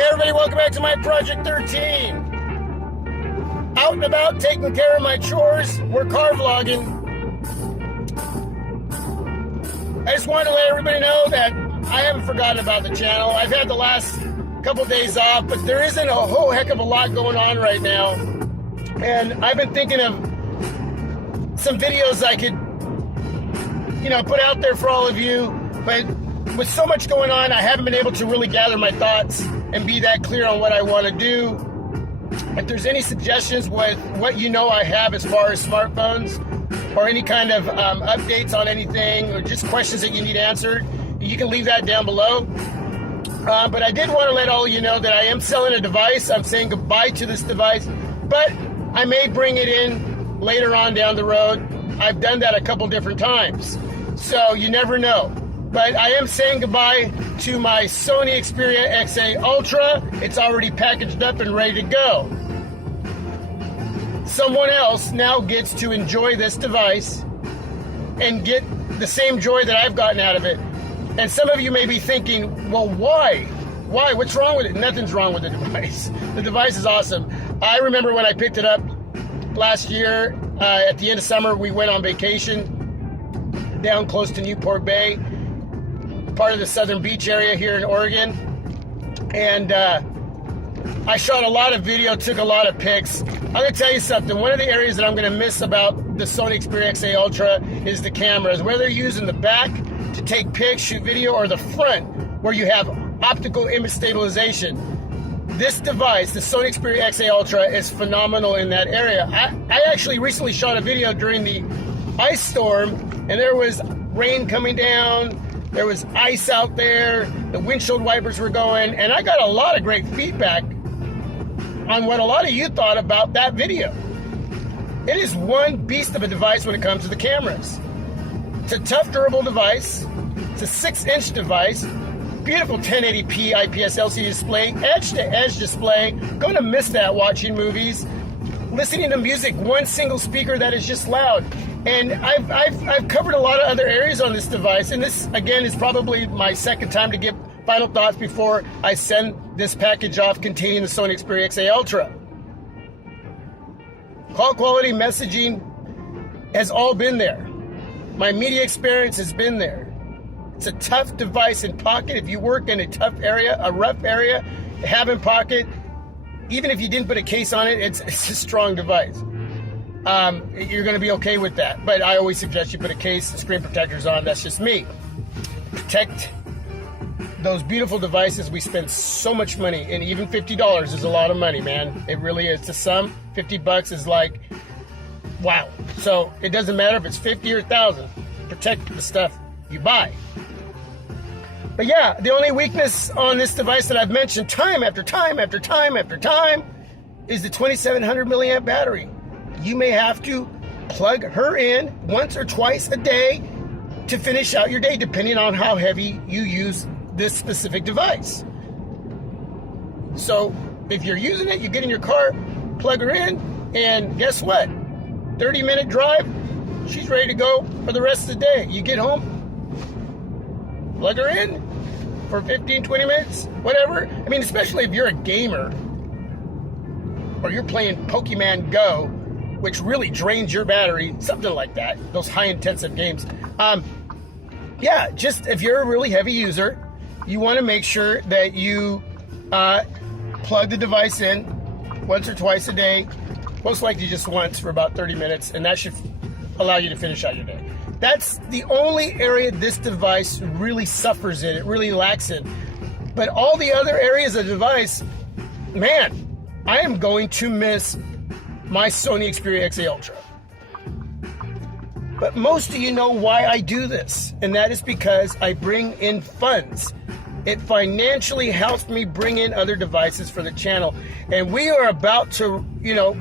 Hey everybody, welcome back to my Project 13. Out and about taking care of my chores. We're car vlogging. I just wanted to let everybody know that I haven't forgotten about the channel. I've had the last couple days off, but there isn't a whole heck of a lot going on right now. And I've been thinking of some videos I could, put out there for all of you. But with so much going on, I haven't been able to really gather my thoughts and be that clear on what I want to do. If there's any suggestions with what I have as far as smartphones or any kind of updates on anything or just questions that you need answered, you can leave that down below. But I did want to let all of you know that I am selling a device. I'm saying goodbye to this device, but I may bring it in later on down the road. I've done that a couple different times, so you never know. But I am saying goodbye to my SonyXperia XA Ultra. It's already packaged up and ready to go. Someone else now gets to enjoy this device and get the same joy that I've gotten out of it. And some of you may be thinking, well, why? Why? What's wrong with it? Nothing's wrong with the device. The device is awesome. I remember when I picked it up last year, at the end of summer, we went on vacation down close to Newport Bay, part of the southern beach area here in Oregon. And I shot a lot of video, took a lot of pics. I'm going to tell you something. One of the areas that I'm going to miss about the SonyXperia XA Ultra is the cameras. Whether you're using the back to take pics, shoot video, or the front where you have optical image stabilization. This device, the SonyXperia XA Ultra, is phenomenal in that area. I actually recently shot a video during the ice storm, and there was rain coming down, there was ice out there, the windshield wipers were going, and I got a lot of great feedback on what a lot of you thought about that video. It is one beast of a device when it comes to the cameras. It's a tough, durable device. It's a 6-inch device. Beautiful 1080p IPS LCD display, edge-to-edge display. Going to miss that watching movies. Listening to music, one single speaker that is just loud. And I've covered a lot of other areas on this device, and this, again, is probably my second time to give final thoughts before I send this package off containing the SonyXperia XA Ultra. Call quality messaging has all been there. My media experience has been there. It's a tough device in pocket. If you work in a tough area, a rough area, have in pocket, even if you didn't put a case on it, it's a strong device. You're going to be okay with that. But I always suggest you put a case, screen protectors on. That's just me. Protect those beautiful devices. We spend so much money, and even $50 is a lot of money, man. It really is. To some, $50 is like, wow. So it doesn't matter if it's 50 or 1,000. Protect the stuff you buy. But yeah, the only weakness on this device that I've mentioned time after time after time after time is the 2700 milliamp battery. You may have to plug her in once or twice a day to finish out your day, depending on how heavy you use this specific device. So if you're using it, you get in your car, plug her in, and guess what? 30-minute drive, she's ready to go for the rest of the day. You get home, plug her in for 15, 20 minutes, whatever. I mean, especially if you're a gamer or you're playing Pokemon Go, which really drains your battery, something like that, those high-intensive games. Yeah, just if you're a really heavy user, you want to make sure that you plug the device in once or twice a day, most likely just once for about 30 minutes, and that should allow you to finish out your day. That's the only area this device really suffers in. It really lacks in. But all the other areas of the device, man, I am going to miss my SonyXperia XA Ultra. But most of you know why I do this, and that is because I bring in funds. It financially helps me bring in other devices for the channel. And we are about to,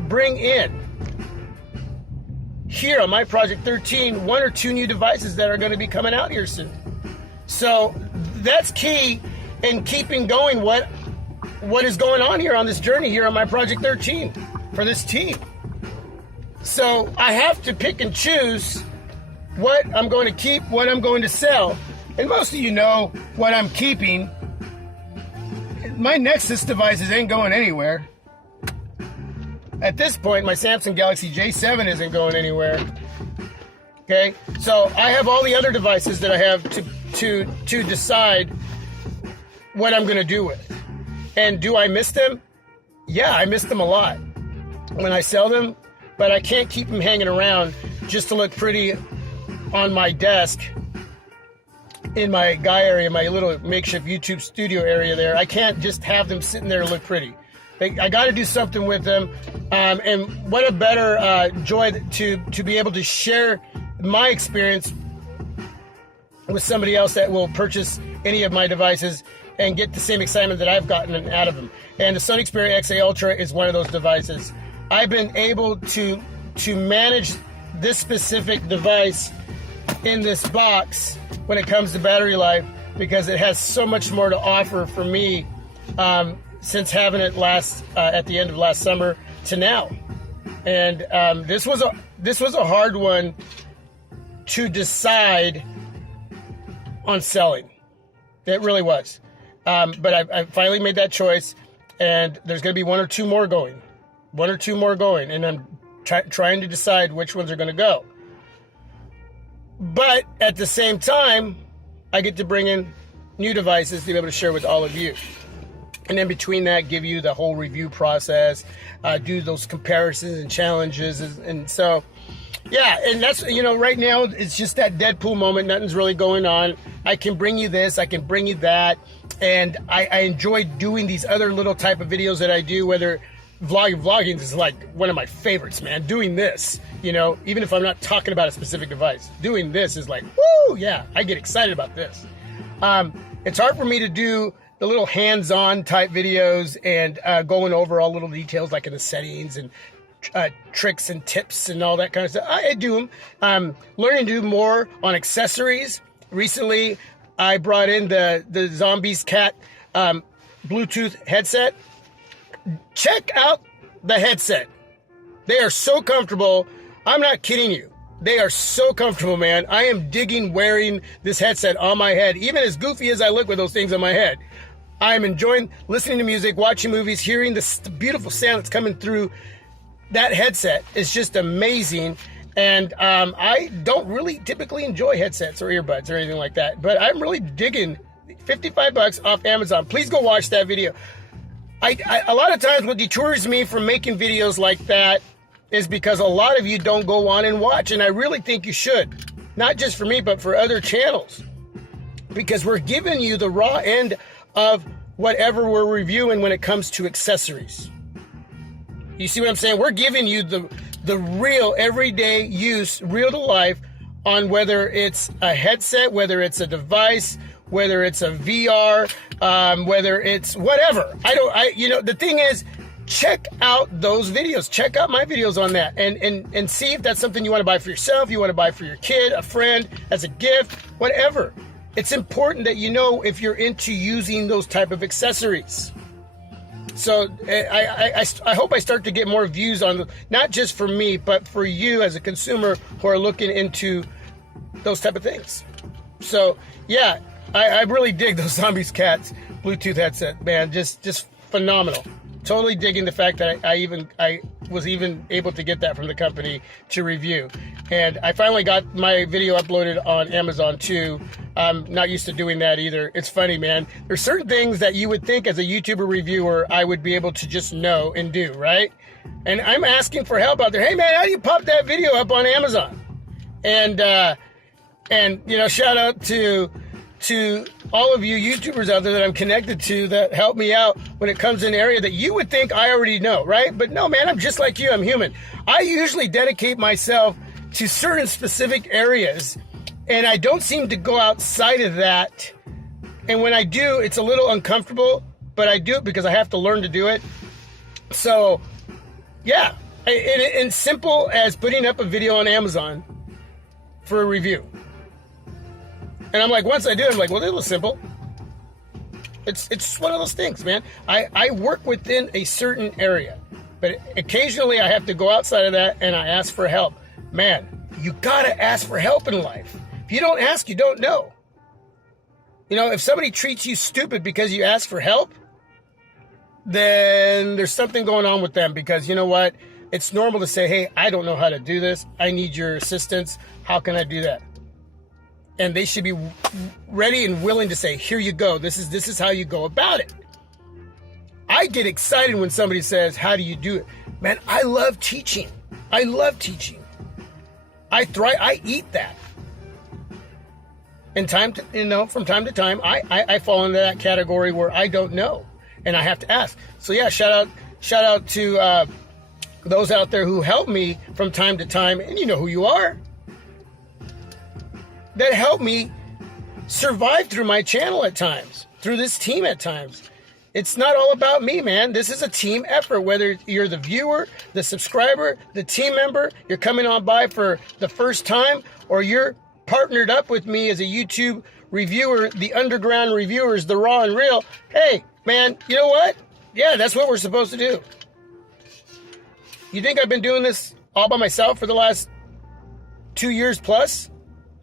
bring in here on my Project 13, 1 or 2 new devices that are going to be coming out here soon. So that's key in keeping going what is going on here on this journey here on my Project 13 for this team. So I have to pick and choose what I'm going to keep, what I'm going to sell. And most of you know what I'm keeping. my Nexus devices ain't going anywhere. At this point, my Samsung Galaxy J7 isn't going anywhere. Okay, so I have all the other devices that I have to decide what I'm going to do with. And do I miss them? Yeah, I miss them a lot when I sell them, but I can't keep them hanging around just to look pretty on my desk in my guy area, my little makeshift YouTube studio area there. I can't just have them sitting there and look pretty. I got to do something with them, and what a better joy to be able to share my experience with somebody else that will purchase any of my devices and get the same excitement that I've gotten out of them. And the SonyXperia XA Ultra is one of those devices. I've been able to manage this specific device in this box when it comes to battery life, because it has so much more to offer for me since having it at the end of last summer to now. And this was a hard one to decide on selling. It really was. But I finally made that choice, and there's going to be one or two more going, and I'm trying to decide which ones are going to go. But at the same time, I get to bring in new devices to be able to share with all of you. And in between that, give you the whole review process, do those comparisons and challenges. And so, yeah, and that's, right now it's just that Deadpool moment. Nothing's really going on. I can bring you this, I can bring you that. And I enjoy doing these other little type of videos that I do, whether vlogging is like one of my favorites, man. Doing this, even if I'm not talking about a specific device, doing this is like, woo, yeah, I get excited about this. It's hard for me to do the little hands-on type videos and going over all little details like in the settings and tricks and tips and all that kind of stuff. I do them. I'm learning to do more on accessories. Recently, I brought in the Zombies Cat Bluetooth headset. Check out the headset. They are so comfortable. I'm not kidding you. They are so comfortable, man. I am digging wearing this headset on my head. Even as goofy as I look with those things on my head, I am enjoying listening to music, watching movies, hearing the beautiful sound that's coming through that headset. Is just amazing. And I don't really typically enjoy headsets or earbuds or anything like that, but I'm really digging $55 off Amazon. Please go watch that video. A lot of times what deters me from making videos like that is because a lot of you don't go on and watch, and I really think you should. Not just for me, but for other channels. Because we're giving you the raw end of whatever we're reviewing when it comes to accessories. You see what I'm saying? We're giving you the real everyday use, real to life, on whether it's a headset, whether it's a device, whether it's a VR, whether it's whatever. The thing is, check out those videos. Check out my videos on that and see if that's something you want to buy for yourself, you want to buy for your kid, a friend, as a gift, whatever. It's important that you know if you're into using those type of accessories. So I hope I start to get more views on, not just for me, but for you as a consumer who are looking into those type of things. So yeah, I really dig those Zombies Cats Bluetooth headset, man. Just phenomenal. Totally digging the fact that I was even able to get that from the company to review. And I finally got my video uploaded on Amazon too. I'm not used to doing that either. It's funny, man. There's certain things that you would think as a YouTuber reviewer I would be able to just know and do, right? And I'm asking for help out there. Hey man, how do you pop that video up on Amazon? And shout out to all of you YouTubers out there that I'm connected to that help me out when it comes to an area that you would think I already know, right? But no, man, I'm just like you. I'm human. I usually dedicate myself to certain specific areas, and I don't seem to go outside of that. And when I do, it's a little uncomfortable, but I do it because I have to learn to do it. So, yeah, and simple as putting up a video on Amazon for a review. And I'm like, once I do it, I'm like, well, it was simple. It's one of those things, man. I work within a certain area, but occasionally I have to go outside of that and I ask for help. Man, you gotta ask for help in life. If you don't ask, you don't know. If somebody treats you stupid because you ask for help, then there's something going on with them, because you know what? It's normal to say, hey, I don't know how to do this. I need your assistance. How can I do that? And they should be ready and willing to say, here you go. This is how you go about it. I get excited when somebody says, how do you do it? Man, I love teaching. I love teaching. I thrive. I eat that. And from time to time, I fall into that category where I don't know, and I have to ask. So yeah, shout out to those out there who help me from time to time, and you know who you are, that help me survive through my channel at times, through this team at times. It's not all about me, man. This is a team effort, whether you're the viewer, the subscriber, the team member, you're coming on by for the first time, or you're partnered up with me as a YouTube reviewer, the underground reviewers, the raw and real. Hey, man, you know what? Yeah, that's what we're supposed to do. You think I've been doing this all by myself for the last 2 years plus?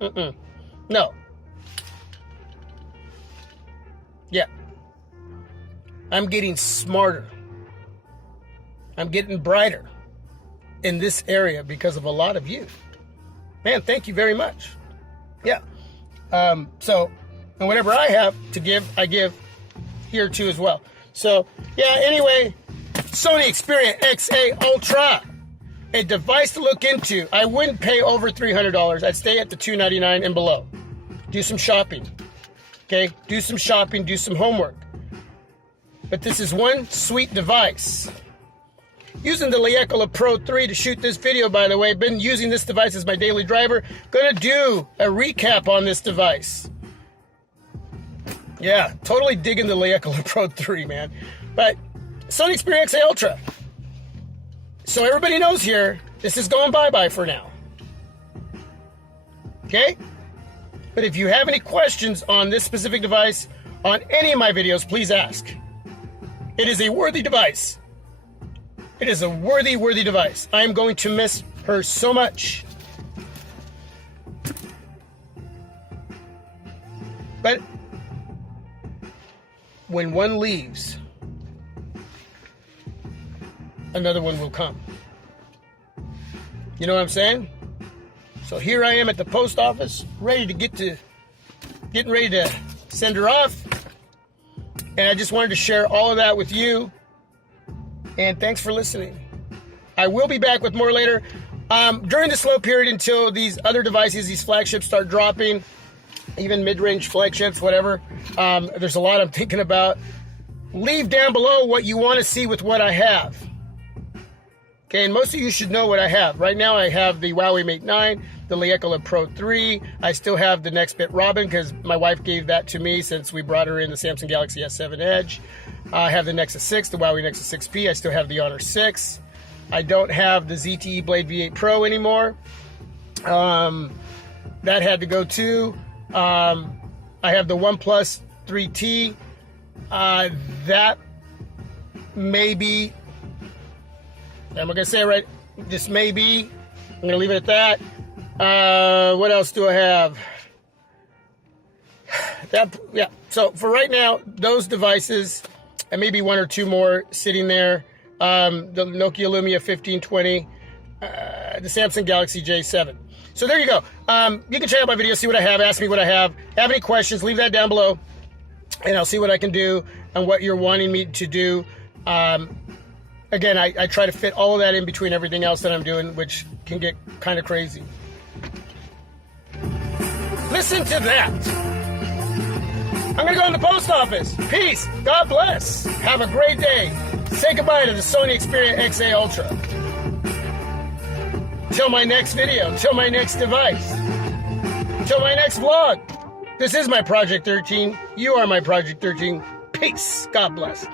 No. Yeah. I'm getting smarter. I'm getting brighter in this area because of a lot of you. Man, thank you very much. Yeah. So, and whatever I have to give, I give here too as well. So, yeah, anyway, SonyXperia XA Ultra, a device to look into. I wouldn't pay over $300. I'd stay at the $299 and below. Do some shopping. Okay? Do some shopping, do some homework. But this is one sweet device. Using the Leica Pro 3 to shoot this video, by the way. Been using this device as my daily driver. Gonna do a recap on this device. Yeah, totally digging the Leica Pro 3, man. But SonyXperia XA Ultra. So everybody knows here, this is going bye-bye for now. Okay? But if you have any questions on this specific device, on any of my videos, please ask. It is a worthy device. It is a worthy device. I am going to miss her so much. But when one leaves, another one will come. You know what I'm saying? So here I am at the post office, getting ready to send her off. And I just wanted to share all of that with you. And thanks for listening. I will be back with more later. During the slow period until these other devices, these flagships start dropping, even mid-range flagships, whatever. There's a lot I'm thinking about. Leave down below what you want to see with what I have. Okay, and most of you should know what I have. Right now I have the Huawei Mate 9, the Leica Pro 3. I still have the Nextbit Robin because my wife gave that to me since we brought her in the Samsung Galaxy S7 Edge. I have the Nexus 6, the Huawei Nexus 6P. I still have the Honor 6. I don't have the ZTE Blade V8 Pro anymore. That had to go too. I have the OnePlus 3T. That may be, I'm going to say it right, this may be. I'm going to leave it at that. What else do I have? Yeah. So for right now, those devices, and maybe one or two more sitting there. The Nokia Lumia 1520, the Samsung Galaxy J7. So there you go. You can check out my video, see what I have, ask me what I have. Have any questions, leave that down below, and I'll see what I can do and what you're wanting me to do. Again, I try to fit all of that in between everything else that I'm doing, which can get kind of crazy. Listen to that. I'm going to go in the post office. Peace. God bless. Have a great day. Say goodbye to the SonyXperia XA Ultra. Till my next video. Till my next device. Till my next vlog. This is my Project 13. You are my Project 13. Peace. God bless.